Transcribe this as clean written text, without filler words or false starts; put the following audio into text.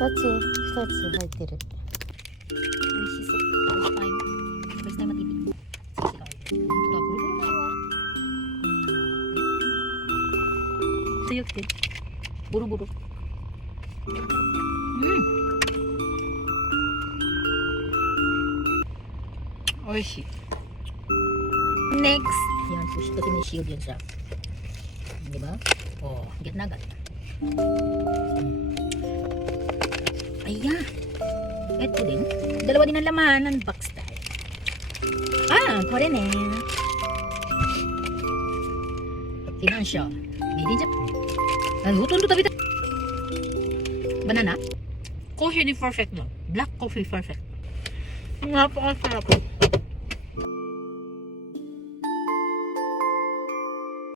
2つ入ってる。美味しそう。ファーストタイムmatipid. Sisikaw. Ito daw, buru-buru na yun. Tuyok din. Buru-buru. Oishi. Next. Yan, push to shield yun siya. Diba? Oh, get na agad. Ayan. Ito din. Dalawa din ang laman ng box tayo.これね。Financial. Made in Japan. Hutong to tabi tayo. Banana. Coffee ni perfect no. Black coffee perfect. Napakasarap.